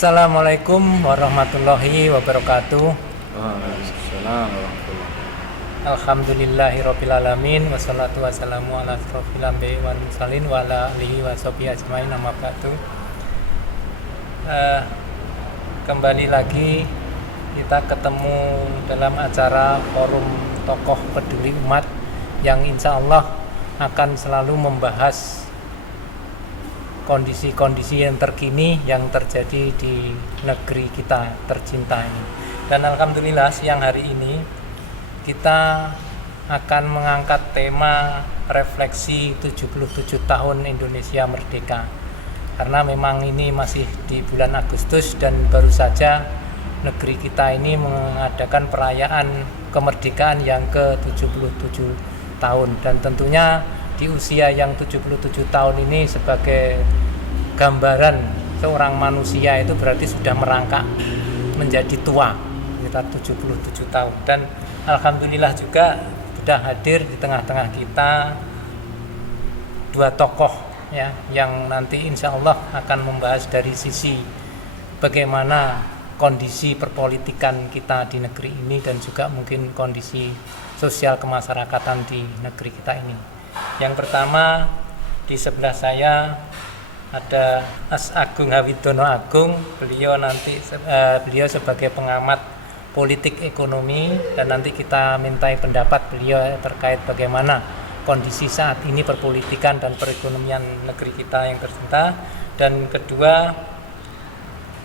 Assalamualaikum warahmatullahi wabarakatuh. Waalaikumsalam warahmatullahi wabarakatuh. Alhamdulillahirabbil alamin wassalatu wassalamu ala asrofil anbiya'i wal mursalin wa ala alihi washabihi ajmain amma ba'du. Kembali lagi kita ketemu dalam acara forum tokoh peduli umat yang insya Allah akan selalu membahas kondisi-kondisi yang terkini yang terjadi di negeri kita tercinta ini. Dan alhamdulillah siang hari ini kita akan mengangkat tema refleksi 77 tahun Indonesia Merdeka. Karena memang ini masih di bulan Agustus dan baru saja negeri kita ini mengadakan perayaan kemerdekaan yang ke-77 tahun. Dan tentunya di usia yang 77 tahun ini sebagai gambaran seorang manusia itu berarti sudah merangkak menjadi tua, kita 77 tahun. Dan alhamdulillah juga sudah hadir di tengah-tengah kita dua tokoh ya, yang nanti insya Allah akan membahas dari sisi bagaimana kondisi perpolitikan kita di negeri ini dan juga mungkin kondisi sosial kemasyarakatan di negeri kita ini. Yang pertama di sebelah saya ada Mas Agung Hawidono Agung. Beliau sebagai pengamat politik ekonomi dan nanti kita mintai pendapat beliau terkait bagaimana kondisi saat ini perpolitikan dan perekonomian negeri kita yang tercinta. Dan kedua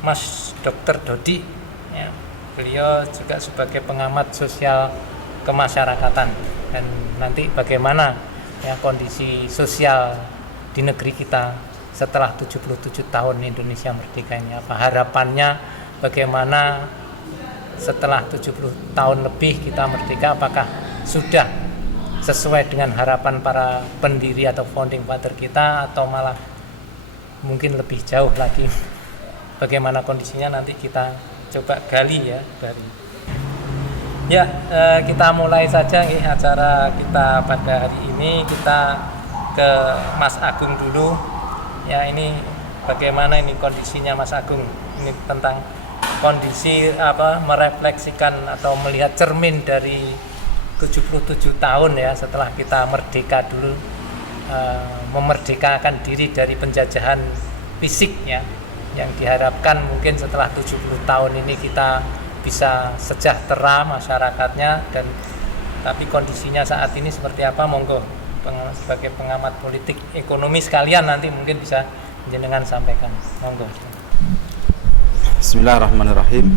Mas Dr. Dodi ya, beliau juga sebagai pengamat sosial kemasyarakatan dan nanti bagaimana ya kondisi sosial di negeri kita setelah 77 tahun Indonesia Merdeka ini, apa harapannya, bagaimana setelah 70 tahun lebih kita merdeka, apakah sudah sesuai dengan harapan para pendiri atau founding father kita atau malah mungkin lebih jauh lagi. Bagaimana kondisinya nanti kita coba gali ya dari. Ya, kita mulai saja nih acara kita pada hari ini. Kita ke Mas Agung dulu. Ya, ini bagaimana ini kondisinya Mas Agung? Ini tentang kondisi merefleksikan atau melihat cermin dari 77 tahun ya setelah kita merdeka dulu, memerdekakan diri dari penjajahan fisik ya. Yang diharapkan mungkin setelah 70 tahun ini kita bisa sejahtera masyarakatnya, dan tapi kondisinya saat ini seperti apa? Monggo sebagai pengamat politik ekonomi sekalian nanti mungkin bisa jenengan sampaikan. Monggo. Bismillahirrahmanirrahim.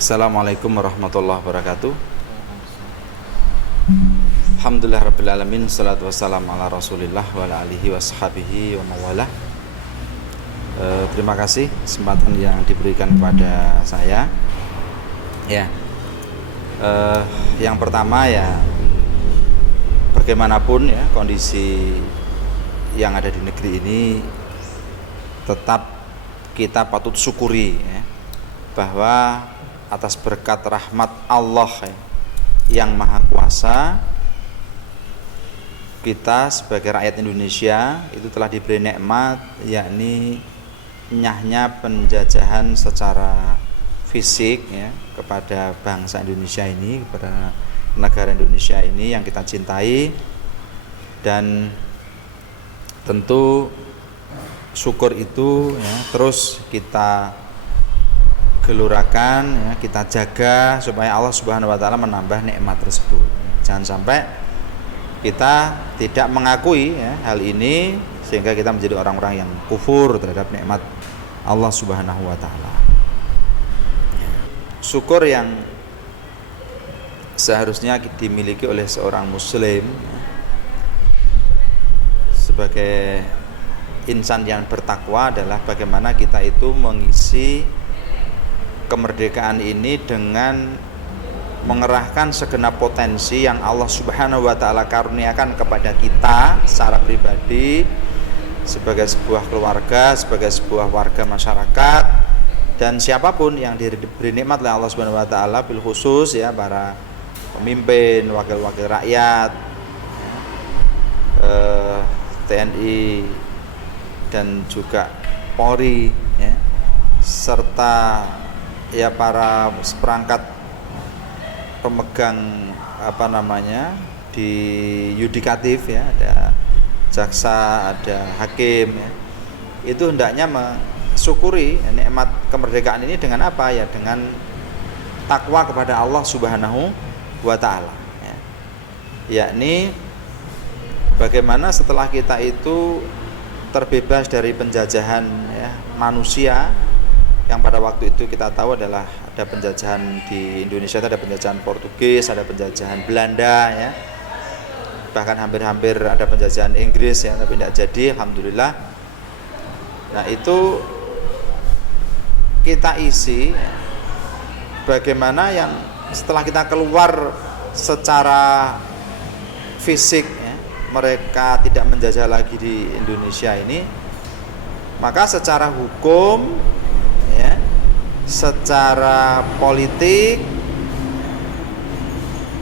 Assalamualaikum warahmatullahi wabarakatuh. Alhamdulillah rabbil alamin, salatu wassalamu ala Rasulillah wa ala alihi washabihi wa mawalah. Terima kasih kesempatan yang diberikan kepada saya. Ya, yang pertama ya, bagaimanapun ya kondisi yang ada di negeri ini, tetap kita patut syukuri ya, bahwa atas berkat rahmat Allah ya, yang maha kuasa, kita sebagai rakyat Indonesia itu telah diberi nikmat, yakni nyahnya penjajahan secara fisik ya kepada bangsa Indonesia ini, kepada negara Indonesia ini yang kita cintai. Dan tentu syukur itu ya terus kita gelurakan ya, kita jaga supaya Allah Subhanahu wa taala menambah nikmat tersebut. Jangan sampai kita tidak mengakui ya hal ini sehingga kita menjadi orang-orang yang kufur terhadap nikmat Allah Subhanahu wa taala. Syukur yang seharusnya dimiliki oleh seorang muslim sebagai insan yang bertakwa adalah bagaimana kita itu mengisi kemerdekaan ini dengan mengerahkan segenap potensi yang Allah Subhanahu wa taala karuniakan kepada kita secara pribadi, sebagai sebuah keluarga, sebagai sebuah warga masyarakat, dan siapapun yang diberi nikmat oleh Allah Subhanahu wa taala, bil khusus ya para pemimpin, wakil-wakil rakyat, TNI dan juga Polri ya, serta ya para seperangkat pemegang apa namanya di yudikatif ya, ada jaksa, ada hakim ya, itu hendaknya mensyukuri nikmat kemerdekaan ini dengan apa ya, dengan takwa kepada Allah Subhanahu wa taala ya. Yakni bagaimana setelah kita itu terbebas dari penjajahan ya, manusia yang pada waktu itu kita tahu adalah ada penjajahan di Indonesia, ada penjajahan Portugis, ada penjajahan Belanda ya, bahkan hampir-hampir ada penjajahan Inggris ya, tapi tidak jadi, alhamdulillah. Nah itu kita isi bagaimana yang setelah kita keluar secara fisik ya, mereka tidak menjajah lagi di Indonesia ini, maka secara hukum ya, secara politik,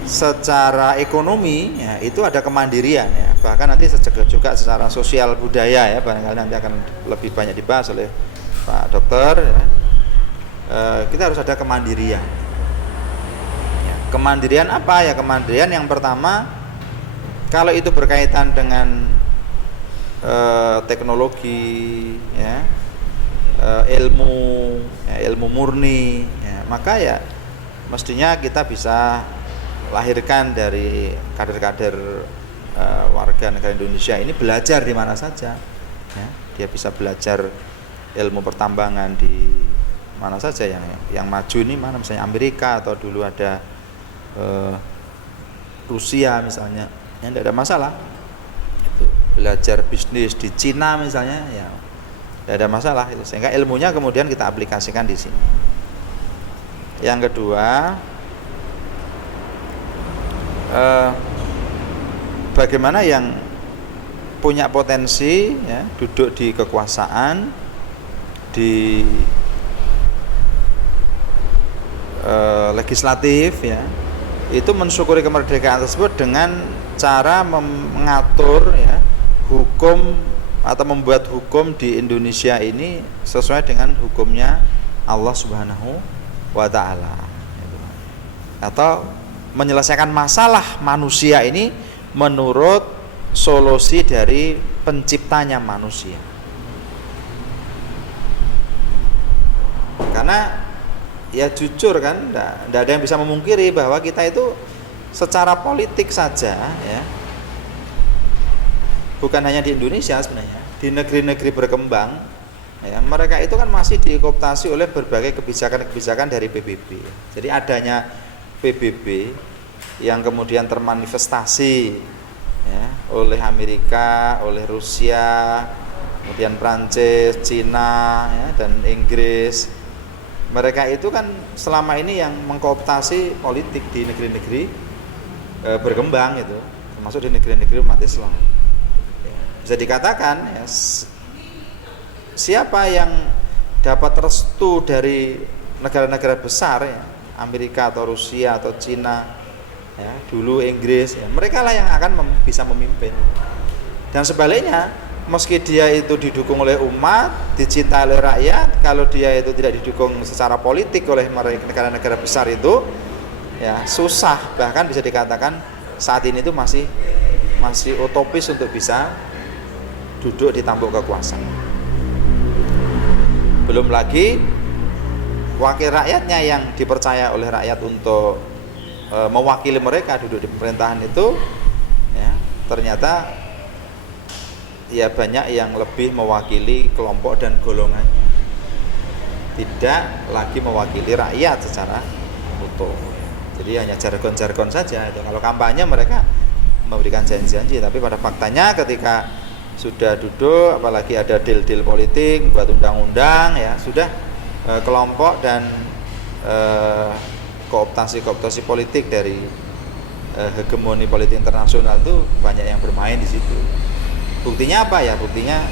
secara ekonomi ya, itu ada kemandirian ya. Bahkan nanti juga secara sosial budaya ya, barangkali nanti akan lebih banyak dibahas oleh Pak Dokter ya. Kita harus ada kemandirian ya. Kemandirian apa ya? Kemandirian yang pertama, kalau itu berkaitan dengan teknologi ya, ilmu ya, ilmu murni ya, maka ya mestinya kita bisa lahirkan dari kader-kader warga negara Indonesia ini belajar di mana saja ya. Dia bisa belajar ilmu pertambangan di mana saja yang maju ini, mana misalnya Amerika atau dulu ada Rusia misalnya, ya tidak ada masalah. Itu belajar bisnis di Cina misalnya ya tidak ada masalah itu, sehingga ilmunya kemudian kita aplikasikan di sini. Yang kedua, bagaimana yang punya potensi ya, duduk di kekuasaan, di legislatif ya, itu mensyukuri kemerdekaan tersebut dengan cara mengatur ya, hukum atau membuat hukum di Indonesia ini sesuai dengan hukumnya Allah Subhanahu wa taala, atau menyelesaikan masalah manusia ini menurut solusi dari penciptanya manusia. Karena ya jujur kan, tidak ada yang bisa memungkiri bahwa kita itu secara politik saja ya, bukan hanya di Indonesia sebenarnya, di negeri-negeri berkembang ya, mereka itu kan masih dikooptasi oleh berbagai kebijakan-kebijakan dari PBB. Jadi adanya PBB yang kemudian termanifestasi ya, oleh Amerika, oleh Rusia, kemudian Prancis, Cina ya, dan Inggris. Mereka itu kan selama ini yang mengkooptasi politik di negeri-negeri berkembang itu, termasuk di negeri-negeri umat Islam. Bisa dikatakan ya, siapa yang dapat restu dari negara-negara besar ya, Amerika atau Rusia atau Cina ya, dulu Inggris ya, mereka lah yang akan bisa memimpin. Dan sebaliknya, meski dia itu didukung oleh umat, dicintai oleh rakyat, kalau dia itu tidak didukung secara politik oleh negara-negara besar itu ya susah, bahkan bisa dikatakan saat ini itu masih utopis untuk bisa duduk di tampuk kekuasaan. Belum lagi wakil rakyatnya yang dipercaya oleh rakyat untuk mewakili mereka duduk di pemerintahan itu ya, ternyata ya banyak yang lebih mewakili kelompok dan golongannya, tidak lagi mewakili rakyat secara utuh. Jadi hanya jargon-jargon saja itu. Kalau kampanye mereka memberikan janji-janji, tapi pada faktanya ketika sudah duduk, apalagi ada deal-deal politik, buat undang-undang ya, sudah kelompok dan kooptasi politik dari hegemoni politik internasional itu banyak yang bermain di situ. Buktinya apa ya? Buktinya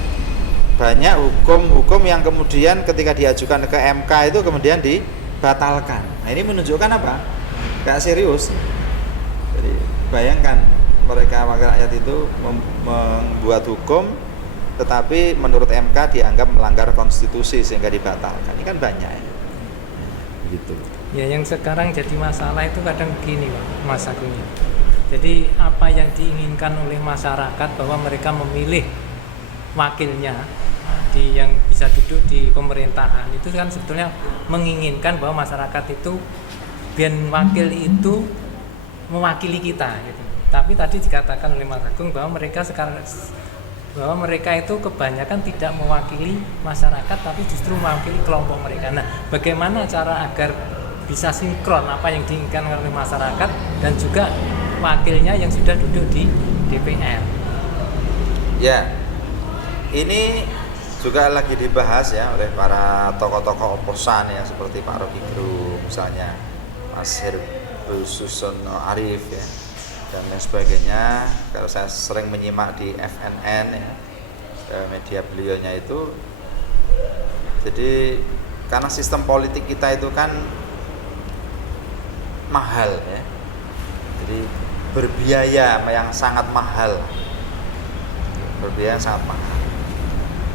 banyak hukum yang kemudian ketika diajukan ke MK itu kemudian dibatalkan. Nah ini menunjukkan apa? Gak serius. Jadi bayangkan mereka wakil rakyat itu membuat hukum tetapi menurut MK dianggap melanggar konstitusi sehingga dibatalkan. Ini kan banyak ya. Gitu. Ya, yang sekarang jadi masalah itu kadang gini Pak, Mas Agung. Jadi apa yang diinginkan oleh masyarakat bahwa mereka memilih wakilnya yang bisa duduk di pemerintahan, itu kan sebetulnya menginginkan bahwa masyarakat itu biar wakil itu mewakili kita gitu. Tapi tadi dikatakan oleh Mas Agung bahwa mereka itu kebanyakan tidak mewakili masyarakat tapi justru mewakili kelompok mereka. Nah, bagaimana cara agar bisa sinkron apa yang diinginkan oleh masyarakat dan juga wakilnya yang sudah duduk di DPR? Ya, ini juga lagi dibahas ya oleh para tokoh-tokoh oposan ya, seperti Pak Rocky Gerung misalnya, Mas Herbus Susono Arif ya, dan lain sebagainya. Kalau saya sering menyimak di FNN ya, media beliaunya itu, jadi karena sistem politik kita itu kan mahal ya, jadi berbiaya yang sangat mahal,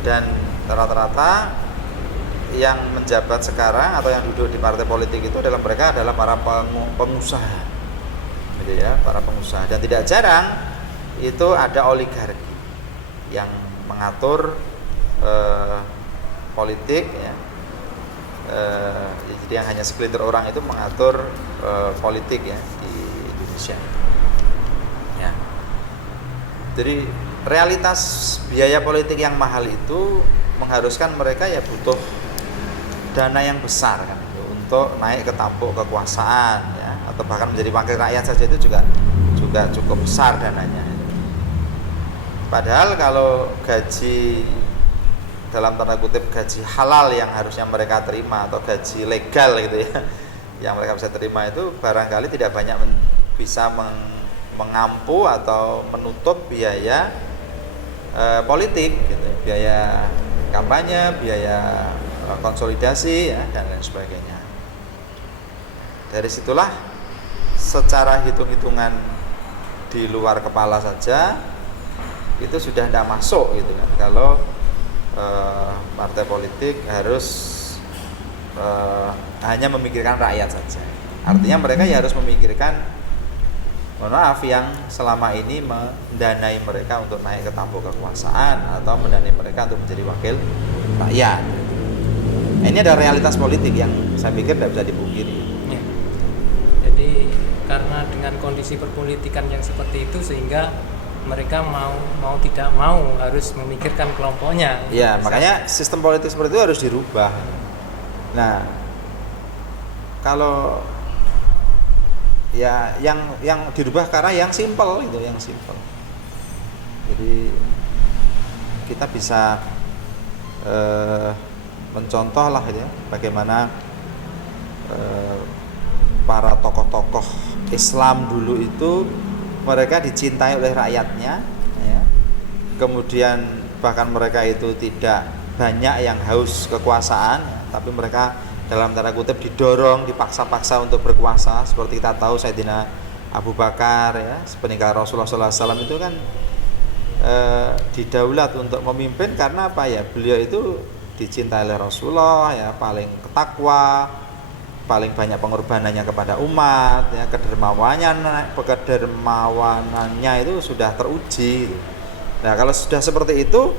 dan rata-rata yang menjabat sekarang atau yang duduk di partai politik itu adalah mereka adalah para pengusaha, gitu ya, para pengusaha. Dan tidak jarang itu ada oligarki yang mengatur politik ya. Jadi yang hanya segelintir orang itu mengatur politik ya di Indonesia. Ya. Jadi realitas biaya politik yang mahal itu mengharuskan mereka ya butuh dana yang besar kan untuk naik ke tampuk kekuasaan ya, atau bahkan menjadi wakil rakyat saja itu juga cukup besar dananya. Padahal kalau gaji dalam tanda kutip gaji halal yang harusnya mereka terima atau gaji legal gitu ya yang mereka bisa terima itu barangkali tidak banyak bisa mengampu atau menutup biaya politik gitu, biaya kampanye, biaya konsolidasi ya, dan lain sebagainya. Dari situlah secara hitung-hitungan di luar kepala saja itu sudah tidak masuk gitu kan, kalau partai politik harus hanya memikirkan rakyat saja. Artinya mereka ya harus memikirkan, mohon maaf, yang selama ini mendanai mereka untuk naik ke tampuk kekuasaan atau mendanai mereka untuk menjadi wakil rakyat. Ini ada realitas politik yang saya pikir tidak bisa dipungkiri. Ya. Jadi karena dengan kondisi perpolitikan yang seperti itu sehingga mereka mau tidak mau harus memikirkan kelompoknya. Ya, makanya sistem politik seperti itu harus dirubah. Nah, kalau ya yang dirubah karena yang simple itu, yang simple. Jadi kita bisa mencontoh lah ya, bagaimana para tokoh-tokoh Islam dulu itu mereka dicintai oleh rakyatnya ya. Kemudian bahkan mereka itu tidak banyak yang haus kekuasaan ya, tapi mereka dalam tanda kutip didorong, dipaksa-paksa untuk berkuasa. Seperti kita tahu Sayyidina Abu Bakar ya, sepeninggal Rasulullah SAW itu kan didaulat untuk memimpin karena apa ya, beliau itu dicintai oleh Rasulullah ya, paling takwa, paling banyak pengorbanannya kepada umat ya, kedermawanannya itu sudah teruji. Nah, kalau sudah seperti itu,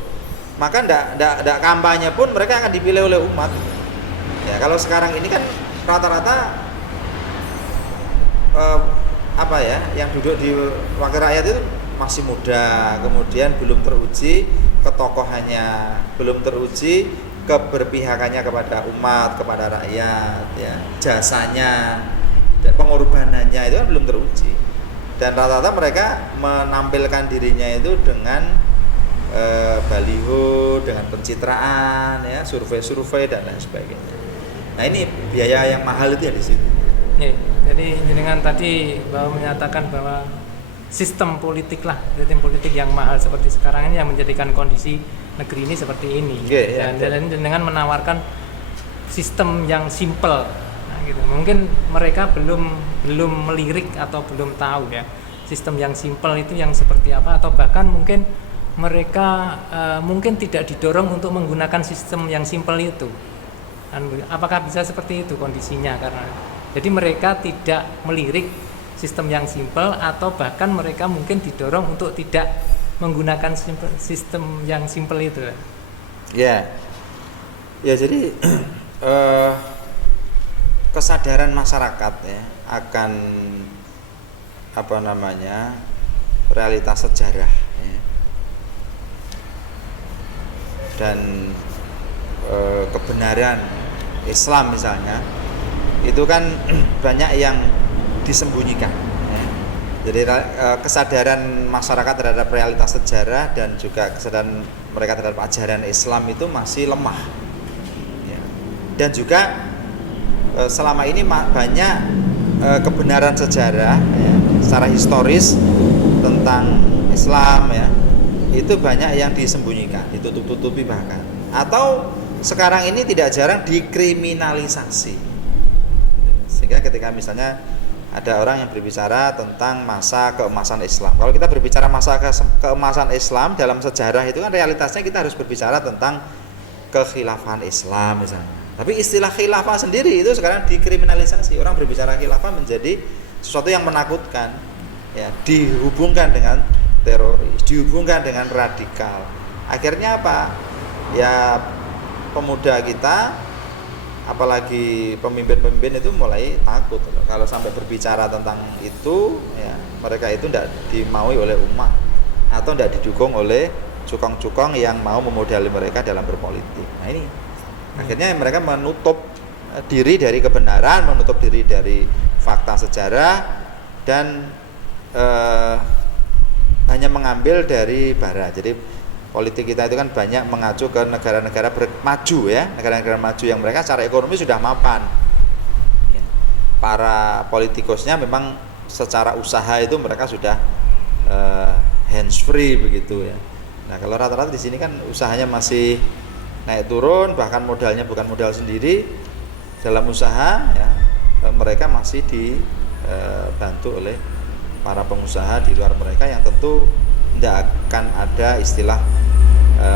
maka ndak kampanye pun mereka akan dipilih oleh umat. Ya, kalau sekarang ini kan rata-rata yang duduk di wakil rakyat itu masih muda, kemudian belum teruji ketokohannya, belum teruji keberpihakannya kepada umat, kepada rakyat ya, jasanya dan pengorbanannya itu kan belum teruji. Dan rata-rata mereka menampilkan dirinya itu dengan baliho, dengan pencitraan ya, survei-survei dan lain sebagainya. Nah, ini biaya yang mahal itu ya di situ. Ya, jadi dengan tadi bahwa menyatakan bahwa sistem politik yang mahal seperti sekarang ini yang menjadikan kondisi negeri ini seperti ini. Dan dengan menawarkan sistem yang simple, nah, gitu. Mungkin mereka belum melirik atau belum tahu ya sistem yang simple itu yang seperti apa, atau bahkan mungkin mereka mungkin tidak didorong untuk menggunakan sistem yang simpel itu. Apakah bisa seperti itu kondisinya? Karena jadi mereka tidak melirik sistem yang simpel, atau bahkan mereka mungkin didorong untuk tidak menggunakan sistem yang simpel itu. Ya, jadi kesadaran masyarakat ya akan realitas sejarah ya, dan kebenaran Islam misalnya itu kan banyak yang disembunyikan ya. Jadi kesadaran masyarakat terhadap realitas sejarah dan juga kesadaran mereka terhadap ajaran Islam itu masih lemah ya. Dan juga selama ini banyak kebenaran sejarah ya, secara historis tentang Islam ya, itu banyak yang disembunyikan, ditutup-tutupi bahkan, atau sekarang ini tidak jarang dikriminalisasi. Sehingga ketika misalnya ada orang yang berbicara tentang masa keemasan Islam, kalau kita berbicara masa keemasan Islam dalam sejarah itu kan realitasnya kita harus berbicara tentang kekhilafahan Islam misalnya. Tapi istilah khilafah sendiri itu sekarang dikriminalisasi. Orang berbicara khilafah menjadi sesuatu yang menakutkan ya, dihubungkan dengan teroris, dihubungkan dengan radikal. Akhirnya apa? Ya pemuda kita, apalagi pemimpin-pemimpin itu mulai takut kalau sampai berbicara tentang itu ya, mereka itu tidak dimaui oleh umat atau tidak didukung oleh cukong-cukong yang mau memodali mereka dalam berpolitik. Nah ini akhirnya mereka menutup diri dari kebenaran, menutup diri dari fakta sejarah, dan hanya mengambil dari barat. Jadi politik kita itu kan banyak mengacu ke negara-negara maju ya, negara-negara maju yang mereka secara ekonomi sudah mapan. Para politikusnya memang secara usaha itu mereka sudah hands free begitu ya. Nah kalau rata-rata di sini kan usahanya masih naik turun, bahkan modalnya bukan modal sendiri dalam usaha ya, mereka masih dibantu oleh para pengusaha di luar mereka yang tentu tidak akan ada istilah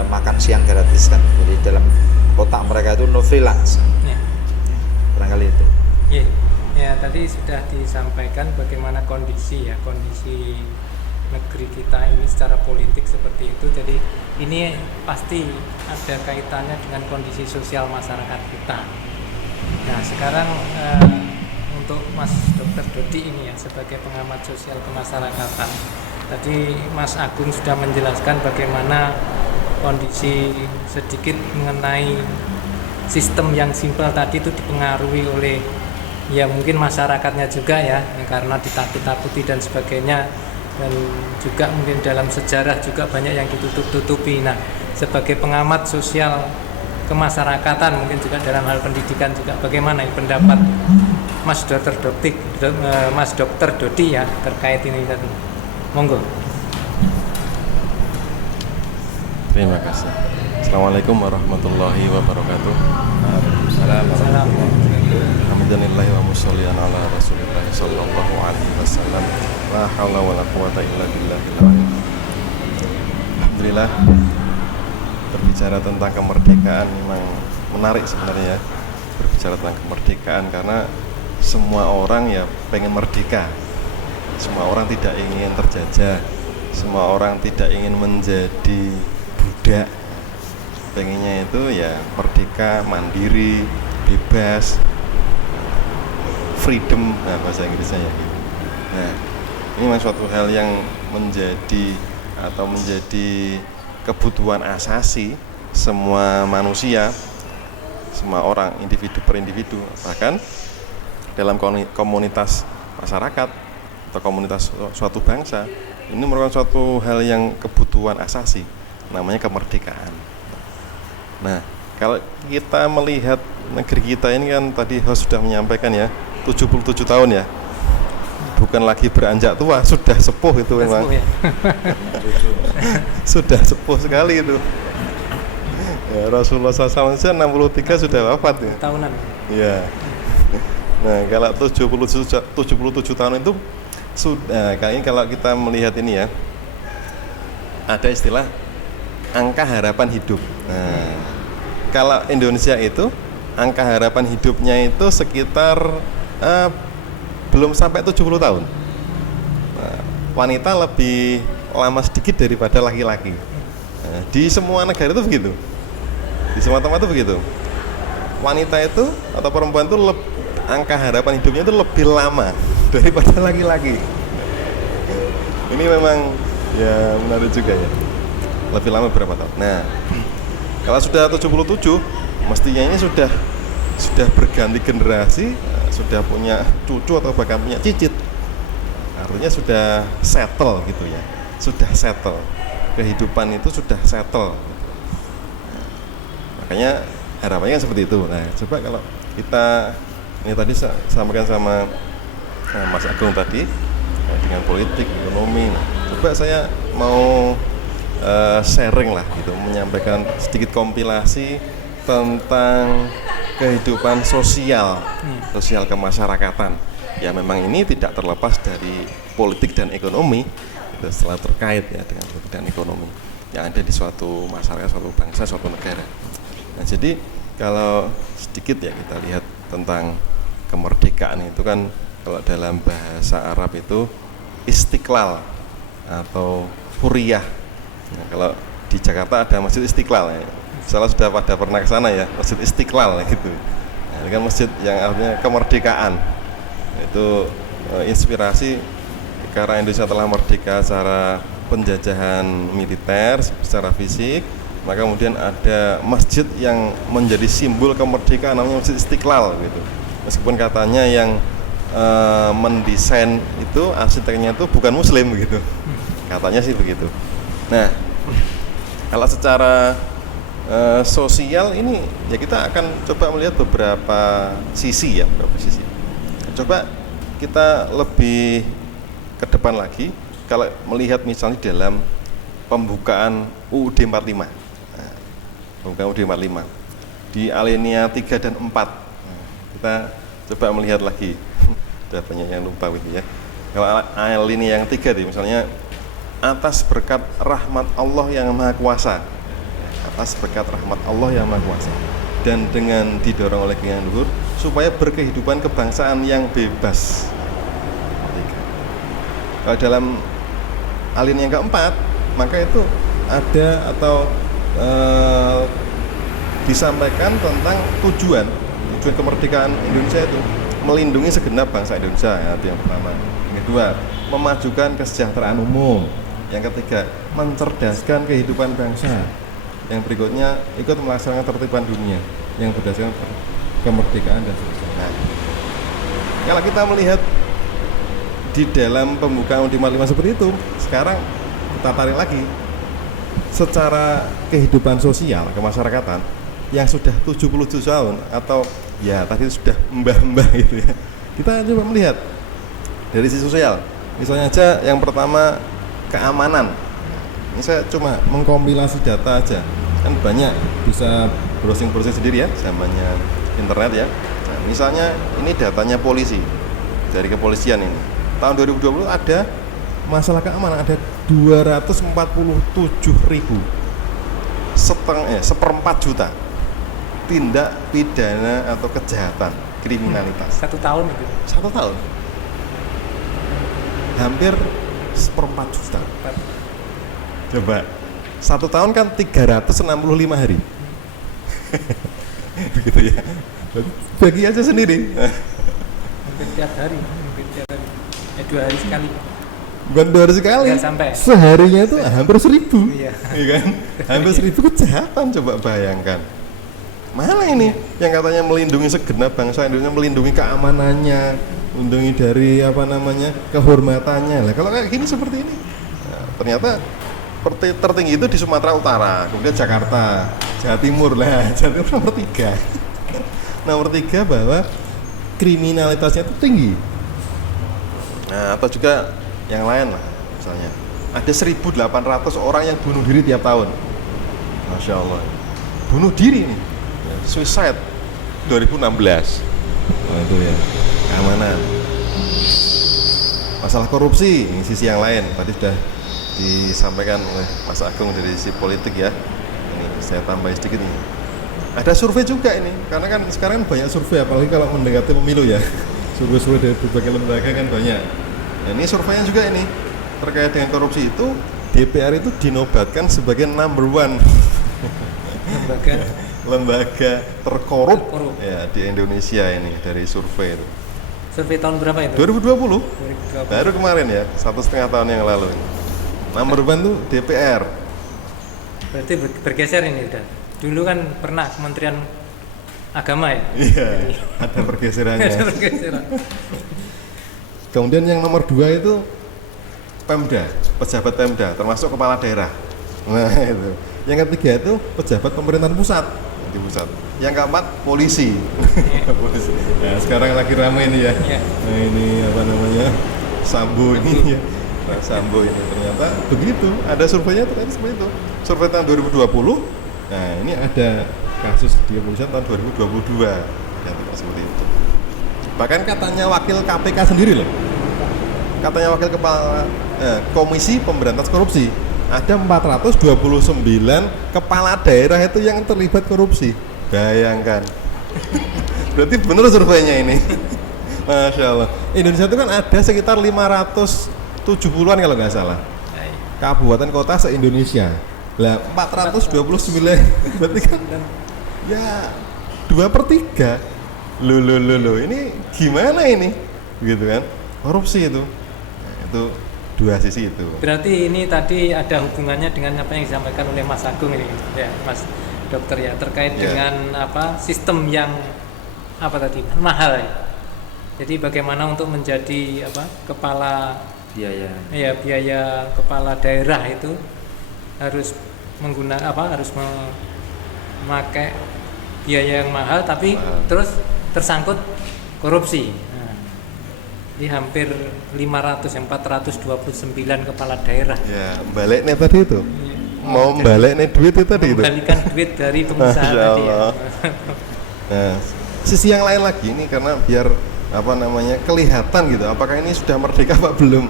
makan siang gratis kan. Jadi dalam otak mereka itu no freelance ya. Barangkali itu ya tadi sudah disampaikan bagaimana kondisi negeri kita ini secara politik seperti itu. Jadi ini pasti ada kaitannya dengan kondisi sosial masyarakat kita. Nah sekarang untuk Mas Dr. Dodi ini ya, sebagai pengamat sosial kemasyarakatan, tadi Mas Agung sudah menjelaskan bagaimana kondisi sedikit mengenai sistem yang simpel tadi itu dipengaruhi oleh ya mungkin masyarakatnya juga ya, karena ditakut-takuti dan sebagainya, dan juga mungkin dalam sejarah juga banyak yang ditutup-tutupi. Nah, sebagai pengamat sosial kemasyarakatan mungkin juga dalam hal pendidikan juga, bagaimana pendapat Mas Dr. Dodi ya terkait ini? Dan monggo. Terima kasih. Assalamualaikum warahmatullahi wabarakatuh. Alhamdulillah wa mushollian ala Rasulillah sallallahu alaihi wasallam. La haula wala quwata illa billahil azim. Alhamdulillah, berbicara tentang kemerdekaan memang menarik sebenarnya ya. Berbicara tentang kemerdekaan karena semua orang ya pengen merdeka. Semua orang tidak ingin terjajah. Semua orang tidak ingin menjadi budak. Pengennya itu ya merdeka, mandiri, bebas, freedom, nah bahasa Inggrisnya ya gitu. Nah, ini memang suatu hal yang menjadi kebutuhan asasi semua manusia, semua orang, individu per individu, bahkan dalam komunitas masyarakat atau komunitas suatu bangsa. Ini merupakan suatu hal yang kebutuhan asasi, namanya kemerdekaan. Nah, kalau kita melihat negeri kita ini kan tadi host sudah menyampaikan ya, 77 tahun ya. Bukan lagi beranjak tua, sudah sepuh itu memang. Sepuh, ya? Sudah sepuh sekali itu. Ya, Rasulullah SAW 63 sudah wafat ya. Tahunan. Iya. Nah, kalau 77 tahun itu sudah, kayaknya kalau kita melihat ini ya, ada istilah angka harapan hidup. Nah, kalau Indonesia itu angka harapan hidupnya itu sekitar belum sampai 70 tahun. Nah, wanita lebih lama sedikit daripada laki-laki. Nah, di semua negara itu begitu. Di semua tempat itu begitu. Wanita itu atau perempuan itu angka harapan hidupnya itu lebih lama daripada laki-laki. Ini memang ya menarik juga ya. Lebih lama berapa tahun? Nah, kalau sudah 77, mestinya ini sudah berganti generasi, sudah punya cucu atau bahkan punya cicit. Artinya sudah settle gitu ya. Sudah settle. Kehidupan itu sudah settle. Nah, makanya harapannya kan seperti itu. Nah, coba kalau kita ini tadi saya sampaikan sama Mas Agung tadi dengan politik, ekonomi. Nah, coba saya mau sharing lah gitu, menyampaikan sedikit kompilasi tentang kehidupan sosial kemasyarakatan. Ya memang ini tidak terlepas dari politik dan ekonomi, itu selalu terkait ya dengan politik dan ekonomi yang ada di suatu masyarakat, suatu bangsa, suatu negara. Nah, jadi kalau sedikit ya kita lihat tentang kemerdekaan itu kan kalau dalam bahasa Arab itu istiqlal atau hurriyah. Nah, kalau di Jakarta ada Masjid Istiqlal ya. Salah sudah pada pernah ke sana ya, Masjid Istiqlal gitu. Nah, ini kan masjid yang artinya kemerdekaan. Itu inspirasi karena Indonesia telah merdeka secara penjajahan militer, secara fisik, maka kemudian ada masjid yang menjadi simbol kemerdekaan namanya Masjid Istiqlal gitu. Meskipun katanya yang mendesain itu arsiteknya itu bukan muslim gitu. Katanya sih begitu. Nah, kalau secara sosial ini ya kita akan coba melihat beberapa sisi ya, Coba kita lebih ke depan lagi kalau melihat misalnya dalam pembukaan UUD 45. Nah, pembukaan UUD 45 di alinea 3 dan 4. Nah, kita coba melihat lagi. Ada banyak yang lupa gitu ya. Kalau alinea yang 3 nih misalnya atas berkat rahmat Allah yang Maha Kuasa. Atas berkat rahmat Allah yang Maha Kuasa dan dengan didorong oleh keinginan luhur supaya berkehidupan kebangsaan yang bebas. Kalau dalam alinea yang keempat, maka itu ada atau disampaikan tentang tujuan kemerdekaan Indonesia itu melindungi segenap bangsa Indonesia ya, itu yang pertama. Yang kedua, memajukan kesejahteraan umum. Yang ketiga, mencerdaskan kehidupan bangsa. Yang berikutnya, ikut melaksanakan tertiban dunia yang berdasarkan kemerdekaan dan seterusnya. Nah, kalau kita melihat di dalam pembukaan UUD 45 seperti itu, sekarang kita tarik lagi secara kehidupan sosial kemasyarakatan yang sudah 77 tahun atau ya tadi sudah mbah-mbah gitu ya. Kita coba melihat dari sisi sosial. Misalnya aja yang pertama keamanan. Ini saya cuma mengkompilasi data aja. Kan banyak bisa browsing sendiri ya, zamannya internet ya. Nah, misalnya ini datanya polisi dari kepolisian ini. Tahun 2020 ada masalah keamanan ada 247.000 seperempat juta tindak pidana atau kejahatan kriminalitas. 1 tahun itu. 1 tahun. Hampir seperempat juta. Coba 1 tahun kan 365 hari. Begitu ya. Bagi aja sendiri. Hampir tiap hari. 2 hari sekali. Bukan 2 hari sekali. Nggak sampai. Seharinya itu hampir 1000. Iya. Iya kan? Hampir 1000 kejahatan, coba bayangkan. Mana ini yang katanya melindungi segenap bangsa Indonesia, melindungi keamanannya, melindungi dari kehormatannya. Lah kalau kayak gini seperti ini, nah, ternyata tertinggi itu di Sumatera Utara, kemudian Jakarta, Jawa Timur lah, Jawa Timur nomor 3. Nomor 3 bahwa kriminalitasnya itu tinggi. Nah, atau juga yang lain lah, misalnya ada 1.800 orang yang bunuh diri tiap tahun. Masya Allah, bunuh diri nih, suicide 2016. Nah, itu ya, keamanan. Masalah korupsi, ini sisi yang lain. Tadi sudah disampaikan oleh Mas Agung dari sisi politik ya. Ini saya tambahin sedikit nih. Ada survei juga ini, karena kan sekarang banyak survei, apalagi kalau mendekati pemilu ya. Survei-survei dari berbagai lembaga kan banyak. Nah, ini surveinya juga ini terkait dengan korupsi itu, DPR itu dinobatkan sebagai number one lembaga terkorup ya di Indonesia ini dari survei itu. Survei tahun berapa itu? 2020. 2020. Baru kemarin ya, 1,5 tahun yang lalu. Number one tuh DPR. Berarti bergeser ini udah. Dulu kan pernah Kementerian Agama ya? Iya, ada pergeserannya. Ada pergeseran. Kemudian yang nomor 2 itu Pemda, pejabat Pemda, termasuk kepala daerah. Nah itu. Yang ketiga itu pejabat pemerintahan pusat di pusat. Yang keempat polisi. Polisi. Nah, sekarang lagi ramai ini ya. Iya. Nah ini apa namanya Sambo ini ya. Nah, Sambo ini ternyata begitu. Ada surveinya ternyata seperti itu. Survei tahun 2020. Nah ini ada kasus di kepolisian tahun 2022 yang tidak seperti itu. Bahkan katanya wakil KPK sendiri loh. Katanya wakil kepala Komisi Pemberantas Korupsi, ada 429 kepala daerah itu yang terlibat korupsi. Bayangkan. Berarti benar surveinya ini. Masya Allah. Indonesia itu kan ada sekitar 570-an kalau nggak salah kabupaten kota se-Indonesia. Lah 429 berarti kan ya 2/3. Loh, ini gimana ini? Gitu kan? Korupsi itu. Nah, itu dua sisi itu. Berarti ini tadi ada hubungannya dengan apa yang disampaikan oleh Mas Agung ini, ya, Mas Dokter ya, terkait dengan apa sistem yang apa tadi mahal ya. Jadi bagaimana untuk menjadi apa kepala biaya kepala daerah itu harus menggunakan harus memakai biaya yang mahal tapi terus tersangkut korupsi. Ini hampir 429 kepala daerah. Ya, baliknya tadi itu. Mau baliknya duit itu tadi itu. Membalikan duit dari pengusaha tadi ya. Nah, sisi yang lain lagi ini karena biar apa namanya kelihatan gitu. Apakah ini sudah merdeka apa belum?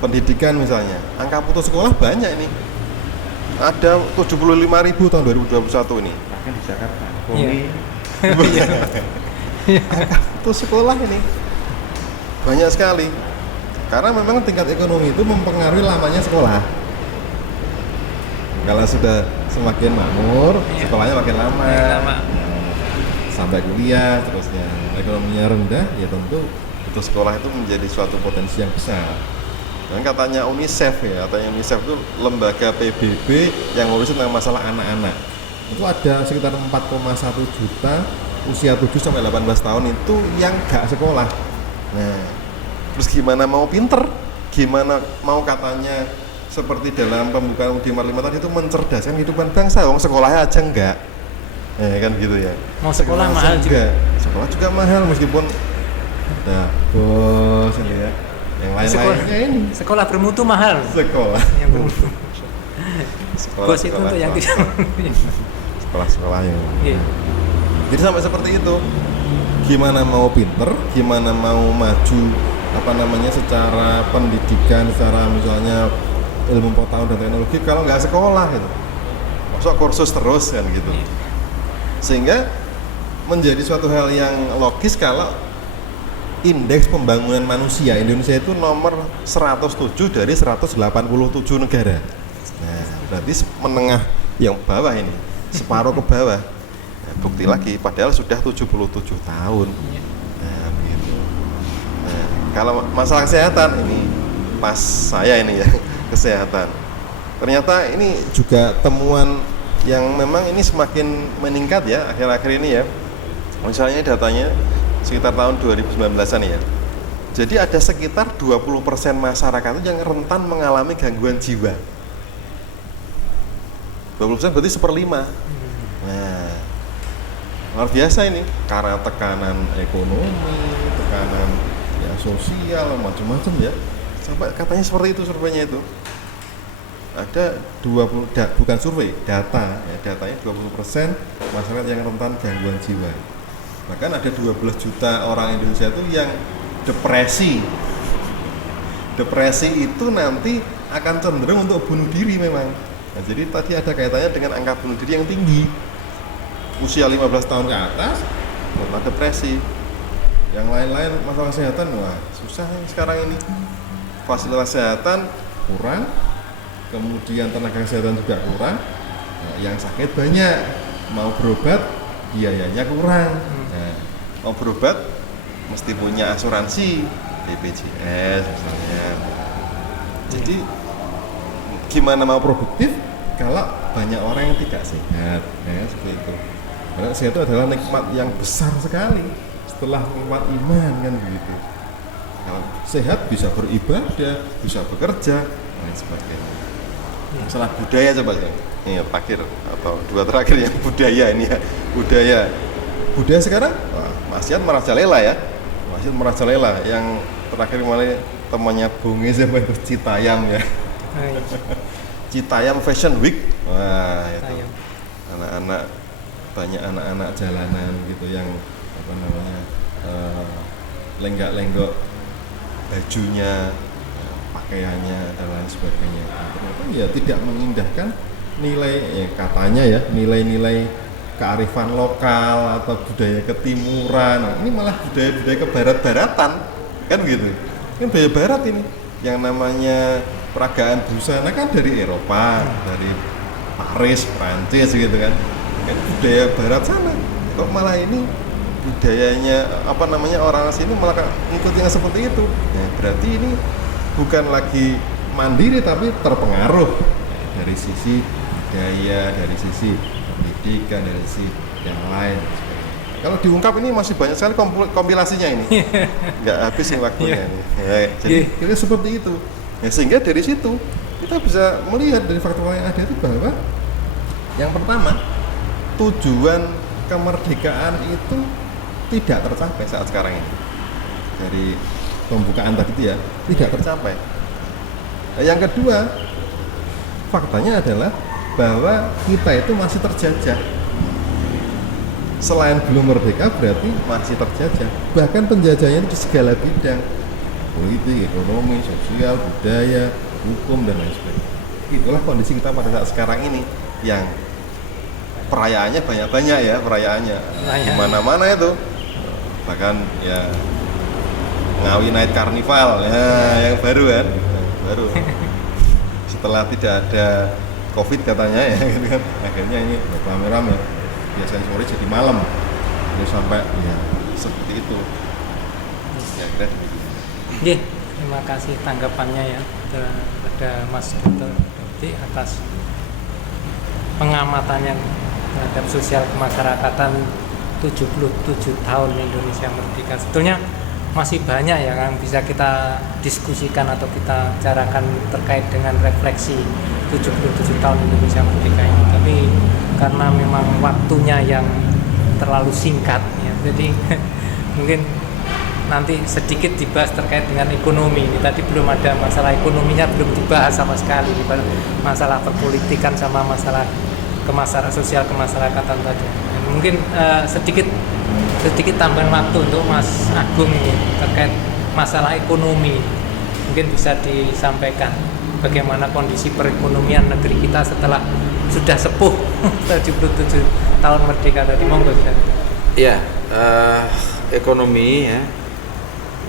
Pendidikan misalnya. Angka putus sekolah banyak ini. Ada 75.000 tahun 2021 ini. Bahkan di Jakarta. Iya. Angka putus sekolah ini banyak sekali karena memang tingkat ekonomi itu mempengaruhi lamanya sekolah. Kalau sudah semakin makmur, sekolahnya makin lama. Sampai kuliah terusnya ekonominya rendah, ya tentu putus sekolah itu menjadi suatu potensi yang besar. Dan katanya UNICEF itu lembaga PBB yang ngurusin tentang masalah anak-anak. Itu ada sekitar 4,1 juta usia 7 sampai 18 tahun itu yang gak sekolah. Nah, terus gimana mau pinter? Gimana mau katanya seperti dalam pembukaan UUD 45 tadi itu mencerdaskan kehidupan bangsa? Wong sekolahnya aja enggak. Kan gitu ya. Mau sekolah mahal juga. Sekolah juga mahal meskipun bos ini ya. Yang lain-lainnya ini. Sekolah bermutu mahal. Sekolah. Yang bermutu. Bos itu untuk yang tidak. Sekolah-sekolah yang. Iya. Jadi sampai seperti itu. Gimana mau pinter, gimana mau maju secara pendidikan, secara misalnya ilmu pengetahuan dan teknologi kalau nggak sekolah gitu. Masuk kursus terus kan gitu. Sehingga menjadi suatu hal yang logis kalau indeks pembangunan manusia Indonesia itu nomor 107 dari 187 negara. Nah, berarti menengah yang bawah ini, separuh ke bawah. Bukti lagi padahal sudah 77 tahun. Nah, begitu. Nah, kalau masalah kesehatan ini pas saya ini ya, kesehatan. Ternyata ini juga temuan yang memang ini semakin meningkat ya akhir-akhir ini ya. Misalnya datanya sekitar tahun 2019-an ya. Jadi ada sekitar 20% masyarakat itu yang rentan mengalami gangguan jiwa. 20% berarti 1/5. Nah, luar biasa ini karena tekanan ekonomi, tekanan ya sosial, macam-macam ya. Sampai katanya seperti itu surveinya itu. Ada 20 bukan survei, data ya, datanya 20% masyarakat yang rentan gangguan jiwa. Bahkan ada 12 juta orang Indonesia itu yang depresi. Depresi itu nanti akan cenderung untuk bunuh diri memang. Nah, jadi tadi ada kaitannya dengan angka bunuh diri yang tinggi. Usia 15 tahun ke atas, karena depresi. Yang lain-lain masalah kesehatan, wah susah nih sekarang ini. Fasilitas kesehatan kurang, kemudian tenaga kesehatan juga kurang. Nah, yang sakit banyak, mau berobat biayanya kurang. Nah, mau berobat mesti punya asuransi BPJS misalnya. Jadi gimana mau produktif kalau banyak orang yang tidak sehat, ya seperti itu. Karena sehat itu adalah nikmat yang besar sekali setelah nikmat iman kan begitu. Kalau sehat bisa beribadah, bisa bekerja, dan lain sebagainya. Masalah budaya coba ya. Ini terakhir atau dua terakhir yang budaya ini ya. Budaya sekarang maksiat merajalela ya. Maksiat merajalela yang terakhir kemarin temannya Bungi siapa itu Citayam ya. Citayam Fashion Week. Wah, itu. Anak-anak banyak anak-anak jalanan gitu yang apa namanya? Lenggak-lenggok bajunya, pakaiannya dan lain sebagainya. Ternyata ya tidak mengindahkan nilai ya katanya ya, nilai-nilai kearifan lokal atau budaya ketimuran. Nah, ini malah budaya-budaya kebarat-baratan kan gitu. Ini budaya barat ini yang namanya peragaan busana kan dari Eropa, dari Paris, Prancis gitu kan. Kan budaya barat sana. Kok malah ini budayanya apa namanya orang sini malah ngikutin yang seperti itu. Nah, berarti ini bukan lagi mandiri tapi terpengaruh dari sisi budaya, dari sisi pendidikan, dari sisi yang lain. Kalau diungkap ini masih banyak sekali kompilasinya ini, nggak habis nih waktunya ini. Ya, jadi kira seperti itu. Ya, sehingga dari situ kita bisa melihat dari faktor yang ada itu bahwa yang pertama tujuan kemerdekaan itu tidak tercapai saat sekarang ini. Dari pembukaan tadi itu ya tidak tercapai. Nah, yang kedua faktanya adalah bahwa kita itu masih terjajah. Selain belum merdeka berarti masih terjajah. Bahkan penjajahnya itu di segala bidang, politik, ekonomi, sosial, budaya, hukum dan lain sebagainya. Itulah kondisi kita pada saat sekarang ini yang perayaannya banyak-banyak ya, perayaannya di mana-mana itu. Bahkan ya Ngawi Night Carnival ya yang baru kan, baru. Setelah tidak ada Covid katanya ya gitu kan. Akhirnya ini rame-rame. Biasanya sore jadi malam. Ini sampai ya seperti itu. Ya kira demikian. Terima kasih tanggapannya ya pada Mas Dr. Dodi atas pengamatannya terhadap sosial kemasyarakatan 77 tahun Indonesia merdeka. Sebetulnya masih banyak ya yang bisa kita diskusikan atau kita bicarakan terkait dengan refleksi 77 tahun Indonesia merdeka ini. Tapi karena memang waktunya yang terlalu singkat ya, jadi mungkin nanti sedikit dibahas terkait dengan ekonomi. Ini tadi belum ada masalah ekonominya, belum dibahas sama sekali. Masalah perpolitikan sama masalah sosial kemasyarakatan tadi. Mungkin sedikit tambahan waktu untuk Mas Agung ini terkait masalah ekonomi. Mungkin bisa disampaikan bagaimana kondisi perekonomian negeri kita setelah sudah sepuh 77 tahun merdeka tadi. Monggo silakan. Iya, ekonomi ya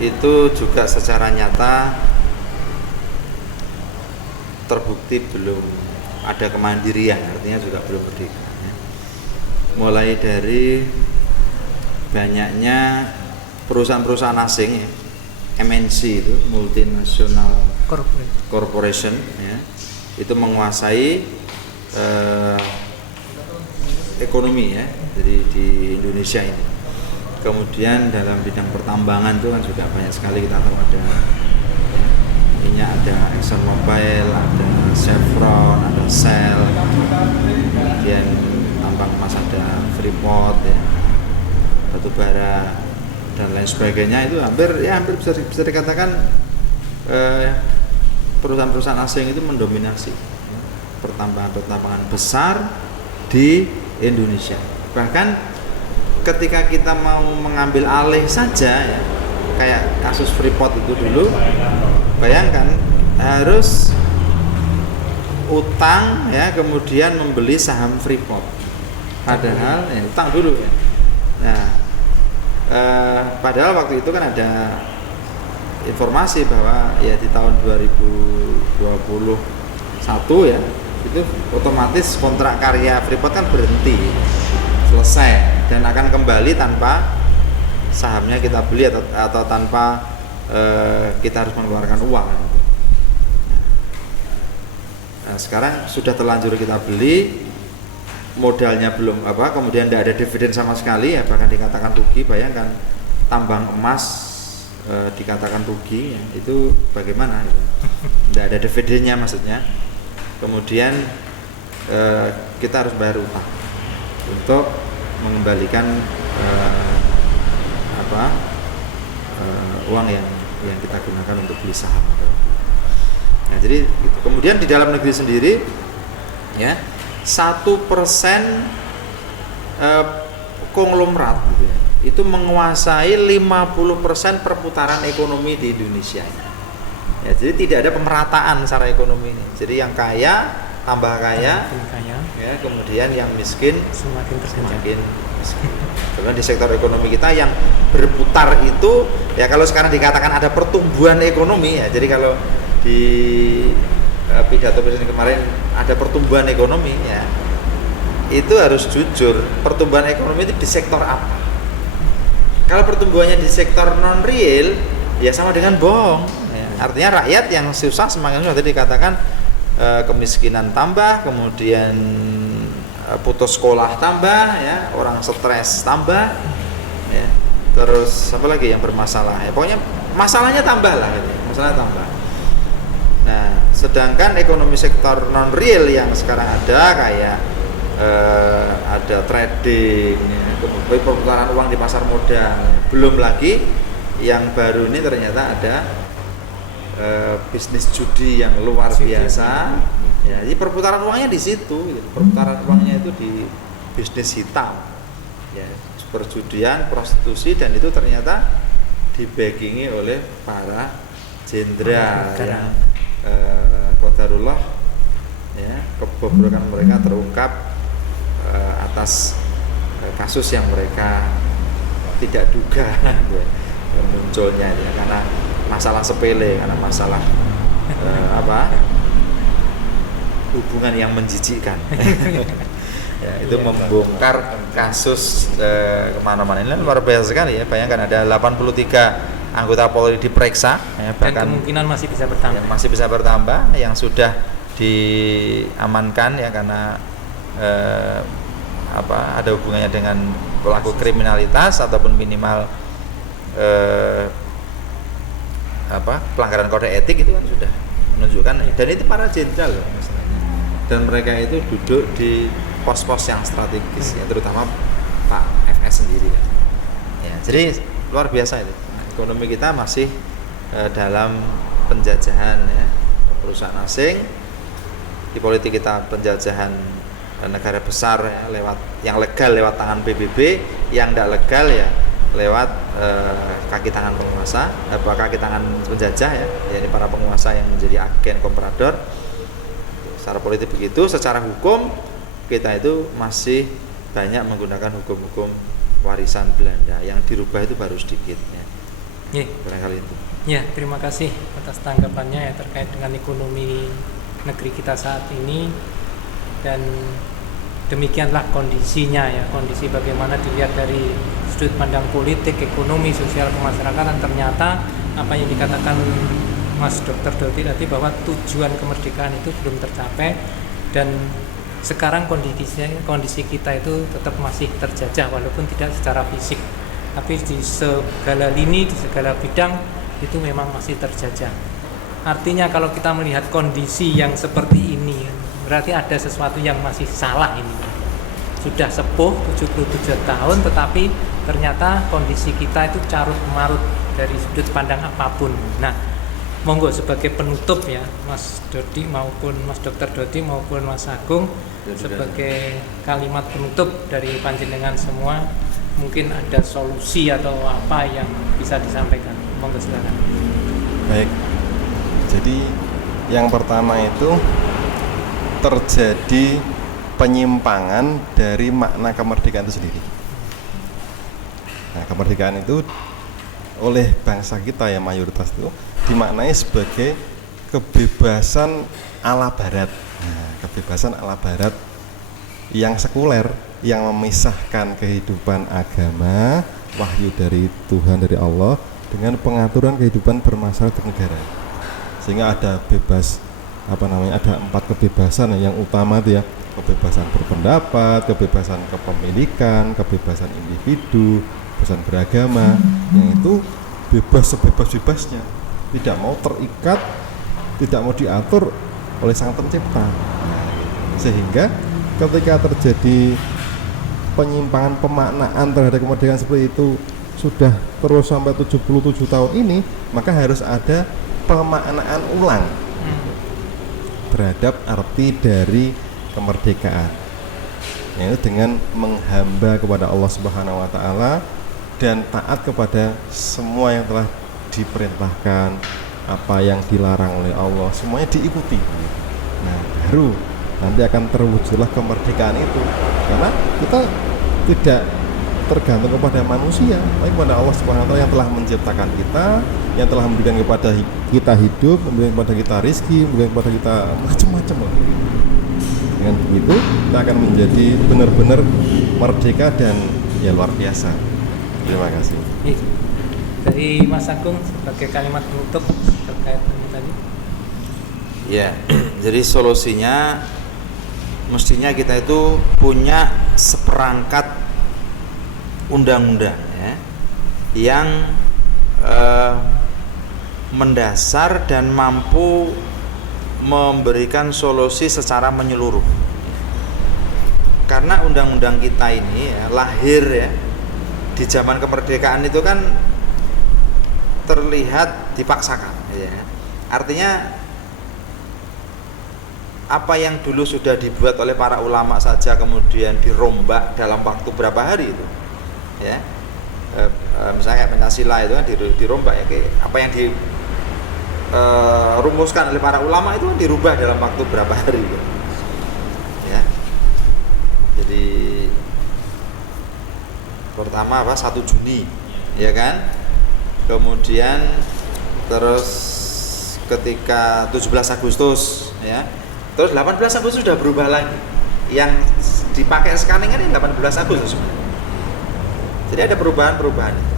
itu juga secara nyata terbukti belum ada kemandirian, artinya juga belum merdeka ya. Mulai dari banyaknya perusahaan-perusahaan asing ya, MNC itu multinational corporation ya, itu menguasai ekonomi ya, jadi di Indonesia ini. Kemudian dalam bidang pertambangan itu kan juga banyak sekali kita tahu ada ya, minyak, ada ExxonMobil, ada Chevron, ada Shell, kemudian tambang emas ada Freeport ya, batu bara dan lain sebagainya. Itu hampir bisa dikatakan perusahaan-perusahaan asing itu mendominasi pertambangan besar di Indonesia. Bahkan ketika kita mau mengambil alih saja ya, kayak kasus Freeport itu dulu, bayangkan harus utang ya, kemudian membeli saham Freeport. Padahal utang dulu ya. Nah, padahal waktu itu kan ada informasi bahwa ya di tahun 2021 ya itu otomatis kontrak karya Freeport kan berhenti, selesai, dan akan kembali tanpa sahamnya kita beli atau tanpa kita harus mengeluarkan uang. Nah, sekarang sudah terlanjur kita beli, modalnya belum kemudian tidak ada dividen sama sekali ya, bahkan dikatakan rugi. Bayangkan tambang emas dikatakan rugi ya, itu bagaimana gitu. Tidak ada dividennya maksudnya. Kemudian kita harus bayar utang untuk mengembalikan uang yang kita gunakan untuk beli saham. Nah, jadi gitu. Kemudian di dalam negeri sendiri ya 1% konglomerat gitu ya, itu menguasai 50% perputaran ekonomi di Indonesia. Ya, jadi tidak ada pemerataan secara ekonomi ini. Jadi yang kaya tambah kaya, ya, kemudian yang miskin semakin miskin. Karena di sektor ekonomi kita yang berputar itu ya, kalau sekarang dikatakan ada pertumbuhan ekonomi ya. Jadi kalau di pidato presiden kemarin ada pertumbuhan ekonomi ya, itu harus jujur, pertumbuhan ekonomi itu di sektor apa? Kalau pertumbuhannya di sektor non real ya sama dengan bohong ya. Artinya rakyat yang susah semakin susah. Tadi dikatakan kemiskinan tambah, kemudian putus sekolah tambah ya, orang stres tambah ya. Terus apa lagi yang bermasalah ya, pokoknya masalahnya tambah lah gitu. Masalahnya tambah. Nah, sedangkan ekonomi sektor non real yang sekarang ada kayak ada trading ya, kemudian perputaran uang di pasar modal, belum lagi yang baru ini ternyata ada bisnis judi yang luar biasa ya. Jadi perputaran uangnya di situ gitu. Perputaran uangnya itu di bisnis hitam ya, perjudian, prostitusi, dan itu ternyata dibackingi oleh para jenderal yang qadarullah ya, kebobrokan mereka terungkap atas kasus yang mereka tidak duga munculnya ya, karena masalah sepele, karena masalah hubungan yang menjijikkan. Ya, itu membongkar kasus kemana-mana. Ini luar biasa sekali ya. Bayangkan ada 83 anggota Polri diperiksa ya, bahkan dan kemungkinan masih bisa bertambah. Ya, masih bisa bertambah yang sudah diamankan ya, karena ada hubungannya dengan pelaku kriminalitas ataupun minimal pelanggaran kode etik, itu kan sudah menunjukkan. Dan itu para jenderal loh, dan mereka itu duduk di pos-pos yang strategis ya, terutama Pak FS sendiri kan. Ya, jadi luar biasa itu. Ekonomi kita masih dalam penjajahan ya, perusahaan asing. Di politik kita penjajahan negara besar ya, lewat yang legal lewat tangan PBB, yang tidak legal ya lewat kaki tangan penguasa, kaki tangan penjajah ya, yakni para penguasa yang menjadi agen komprador. Secara politik begitu, secara hukum kita itu masih banyak menggunakan hukum-hukum warisan Belanda, yang dirubah itu baru sedikit ya. Barangkali itu. Ya, terima kasih atas tanggapannya ya terkait dengan ekonomi negeri kita saat ini, dan demikianlah kondisinya ya, kondisi bagaimana dilihat dari sudut pandang politik, ekonomi, sosial, kemasyarakatan. Ternyata apa yang dikatakan Mas Dr. Dodi tadi, bahwa tujuan kemerdekaan itu belum tercapai, dan sekarang kondisi kita itu tetap masih terjajah walaupun tidak secara fisik, tapi di segala lini, di segala bidang itu memang masih terjajah. Artinya kalau kita melihat kondisi yang seperti ini, berarti ada sesuatu yang masih salah ini. Sudah sepuh 77 tahun, tetapi ternyata kondisi kita itu carut marut dari sudut pandang apapun. Nah, monggo sebagai penutup ya, Mas Dodi maupun Mas Dr. Dodi maupun Mas Agung, sebagai kalimat penutup dari panjenengan semua, mungkin ada solusi atau apa yang bisa disampaikan. Monggo silakan. Baik. Jadi yang pertama itu terjadi penyimpangan dari makna kemerdekaan itu sendiri. Nah, kemerdekaan itu oleh bangsa kita yang mayoritas itu dimaknai sebagai kebebasan ala barat. Nah, kebebasan ala barat yang sekuler, yang memisahkan kehidupan agama, wahyu dari Tuhan, dari Allah, dengan pengaturan kehidupan bermasyarakat bernegara. Sehingga ada bebas, ada 4 kebebasan yang utama itu ya. Kebebasan berpendapat, kebebasan kepemilikan, kebebasan individu, kebebasan beragama, yang itu bebas sebebas-bebasnya, tidak mau terikat, tidak mau diatur oleh Sang Pencipta. Nah, sehingga ketika terjadi penyimpangan pemaknaan terhadap kemerdekaan seperti itu sudah terus sampai 77 tahun ini, maka harus ada pemaknaan ulang terhadap arti dari kemerdekaan, yaitu dengan menghamba kepada Allah Subhanahu wa taala dan taat kepada semua yang telah diperintahkan, apa yang dilarang oleh Allah, semuanya diikuti. Nah, baru nanti akan terwujudlah kemerdekaan itu, karena kita tidak tergantung kepada manusia, tapi kepada Allah Subhanahu wa taala yang telah menciptakan kita, yang telah memberikan kepada kita hidup, memberikan kepada kita rizki, memberikan kepada kita macam-macam. Dengan begitu kita akan menjadi benar-benar merdeka dan ya luar biasa. Terima kasih. Dari Mas Agung sebagai kalimat penutup terkait ini tadi. Ya, jadi solusinya mestinya kita itu punya seperangkat undang-undang ya, yang mendasar dan mampu memberikan solusi secara menyeluruh. Karena undang-undang kita ini ya, lahir ya di zaman kemerdekaan itu kan terlihat dipaksakan ya. Artinya apa yang dulu sudah dibuat oleh para ulama saja kemudian dirombak dalam waktu berapa hari itu ya. Misalnya kayak Pancasila itu kan dirombak ya, apa yang rumuskan oleh para ulama itu dirubah dalam waktu berapa hari ya. Jadi pertama 1 Juni ya kan, kemudian terus ketika 17 Agustus ya, terus 18 Agustus sudah berubah lagi, yang dipakai sekarang ini 18 Agustus sebenarnya. Jadi ada perubahan-perubahan itu.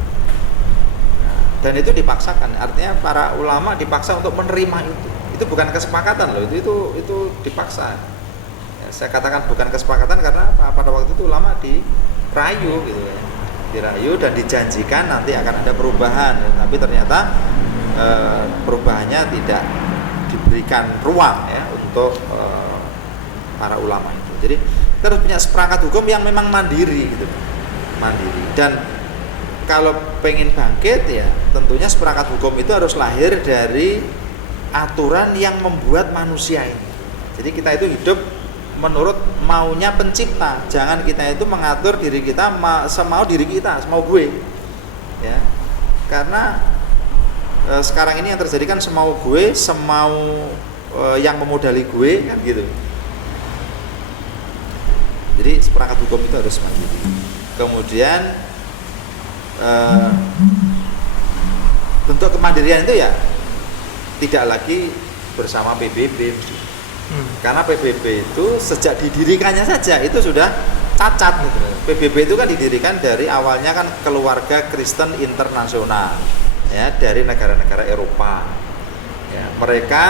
Dan itu dipaksakan, artinya para ulama dipaksa untuk menerima itu. Itu bukan kesepakatan loh, itu dipaksa. Ya, saya katakan bukan kesepakatan karena pada waktu itu ulama dirayu gitu ya. Dirayu dan dijanjikan nanti akan ada perubahan, tapi ternyata perubahannya tidak diberikan ruang ya untuk para ulama itu. Jadi kita harus punya seperangkat hukum yang memang mandiri gitu. Mandiri. Dan kalau pengen bangkit ya tentunya seperangkat hukum itu harus lahir dari aturan yang membuat manusia ini. Jadi kita itu hidup menurut maunya pencipta. Jangan kita itu mengatur diri kita semau diri kita, semau gue. Ya. Karena sekarang ini yang terjadi kan semau gue, semau yang memodali gue kan gitu. Jadi seperangkat hukum itu harus mandiri. Kemudian bentuk kemandirian itu ya tidak lagi bersama PBB, karena PBB itu sejak didirikannya saja itu sudah cacat gitu. PBB itu kan didirikan dari awalnya kan keluarga Kristen internasional ya, dari negara-negara Eropa ya. Mereka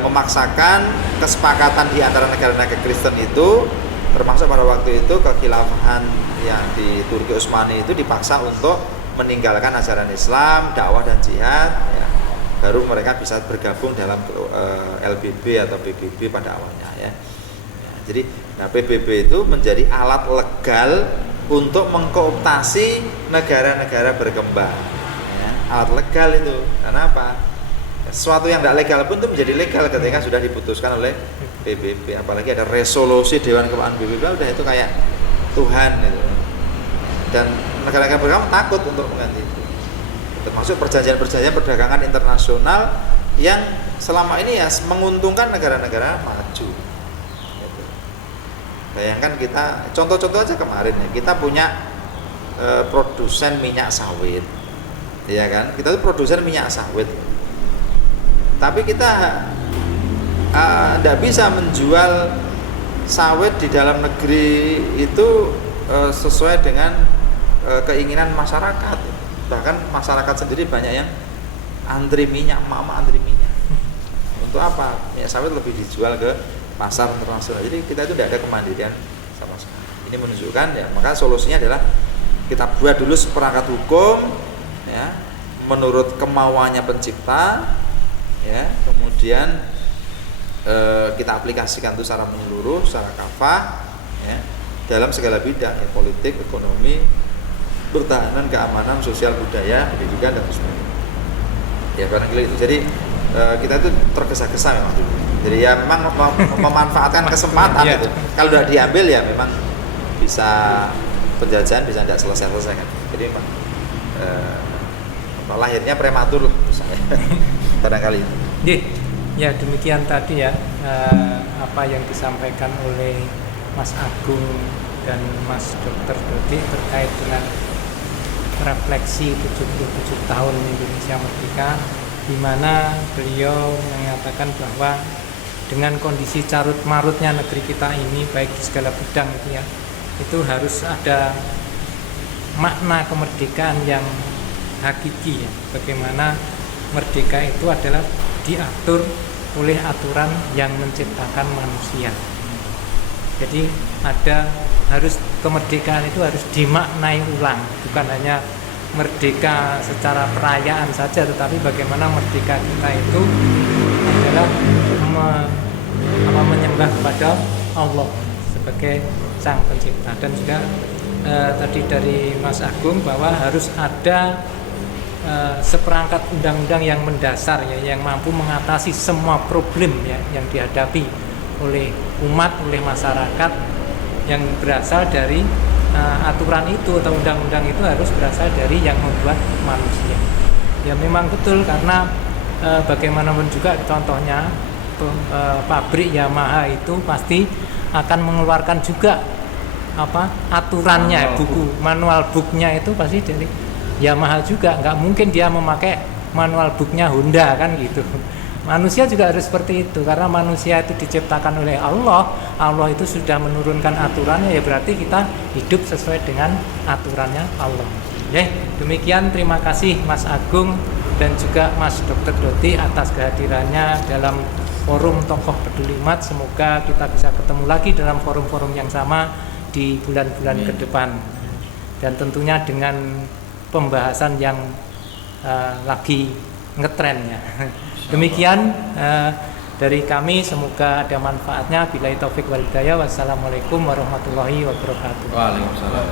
memaksakan kesepakatan di antara negara-negara Kristen itu, termasuk pada waktu itu kekhilafahan yang di Turki Utsmani itu dipaksa untuk meninggalkan ajaran Islam, dakwah dan jihad ya. Baru mereka bisa bergabung dalam LBB atau PBB pada awalnya ya. Jadi PBB itu menjadi alat legal untuk mengkooptasi negara-negara berkembang ya. Alat legal itu, karena apa? Sesuatu yang tidak legal pun itu menjadi legal ketika sudah diputuskan oleh PBB. Apalagi ada resolusi Dewan Keamanan PBB, udah itu kayak Tuhan gitu. Dan negara-negara berkembang takut untuk mengganti itu. Termasuk perjanjian-perjanjian perdagangan internasional yang selama ini ya menguntungkan negara-negara maju. Bayangkan kita, contoh-contoh aja kemarin ya, kita punya produsen minyak sawit, ya kan? Kita tuh produsen minyak sawit, tapi kita tidak bisa menjual sawit di dalam negeri itu sesuai dengan keinginan masyarakat. Bahkan masyarakat sendiri banyak yang antri minyak, emak-emak antri minyak. Untuk apa? Minyak sawit lebih dijual ke pasar internasional. Jadi kita itu tidak ada kemandirian sama sekali. Ini menunjukkan ya, maka solusinya adalah kita buat dulu seperangkat hukum, ya, menurut kemauannya pencipta, ya, kemudian kita aplikasikan itu secara menyeluruh, secara kafah, ya, dalam segala bidang, ya, politik, ekonomi, pertahanan, keamanan, sosial, budaya, pendidikan dan sebagainya. Ya barangkali itu. Jadi kita itu tergesa-gesa memang dulu. Jadi ya memang memanfaatkan kesempatan itu. Kalau sudah diambil ya memang bisa penjajahan bisa tidak selesai kan. Jadi memang lahirnya prematur misalnya. Barangkali itu. Ya demikian tadi ya apa yang disampaikan oleh Mas Agung dan Mas Dr. Dodi terkait dengan refleksi 77 tahun Indonesia Merdeka, di mana beliau menyatakan bahwa dengan kondisi carut marutnya negeri kita ini baik di segala bidang itu ya, itu harus ada makna kemerdekaan yang hakiki ya. Bagaimana merdeka itu adalah diatur oleh aturan yang menciptakan manusia. Jadi kemerdekaan itu harus dimaknai ulang, bukan hanya merdeka secara perayaan saja, tetapi bagaimana merdeka kita itu adalah menyembah kepada Allah sebagai Sang Pencipta. Dan juga tadi dari Mas Agung bahwa harus ada seperangkat undang-undang yang mendasar ya, yang mampu mengatasi semua problem ya yang dihadapi oleh umat, oleh masyarakat, yang berasal dari aturan itu atau undang-undang itu harus berasal dari yang membuat manusia. Ya memang betul, karena bagaimanapun juga contohnya pabrik Yamaha itu pasti akan mengeluarkan juga aturannya, buku manual booknya itu pasti dari Yamaha juga. Nggak mungkin dia memakai manual booknya Honda kan gitu. Manusia juga harus seperti itu, karena manusia itu diciptakan oleh Allah. Allah itu sudah menurunkan aturannya, ya berarti kita hidup sesuai dengan aturannya Allah. Ya, demikian, terima kasih Mas Agung dan juga Mas Dr. Dodi atas kehadirannya dalam forum Tokoh Peduli Umat. Semoga kita bisa ketemu lagi dalam forum-forum yang sama di bulan-bulan ke depan, dan tentunya dengan pembahasan yang lagi ngetren ya. Demikian dari kami, semoga ada manfaatnya. Billahi taufik wal hidayah. Wassalamualaikum warahmatullahi wabarakatuh. Waalaikumsalam.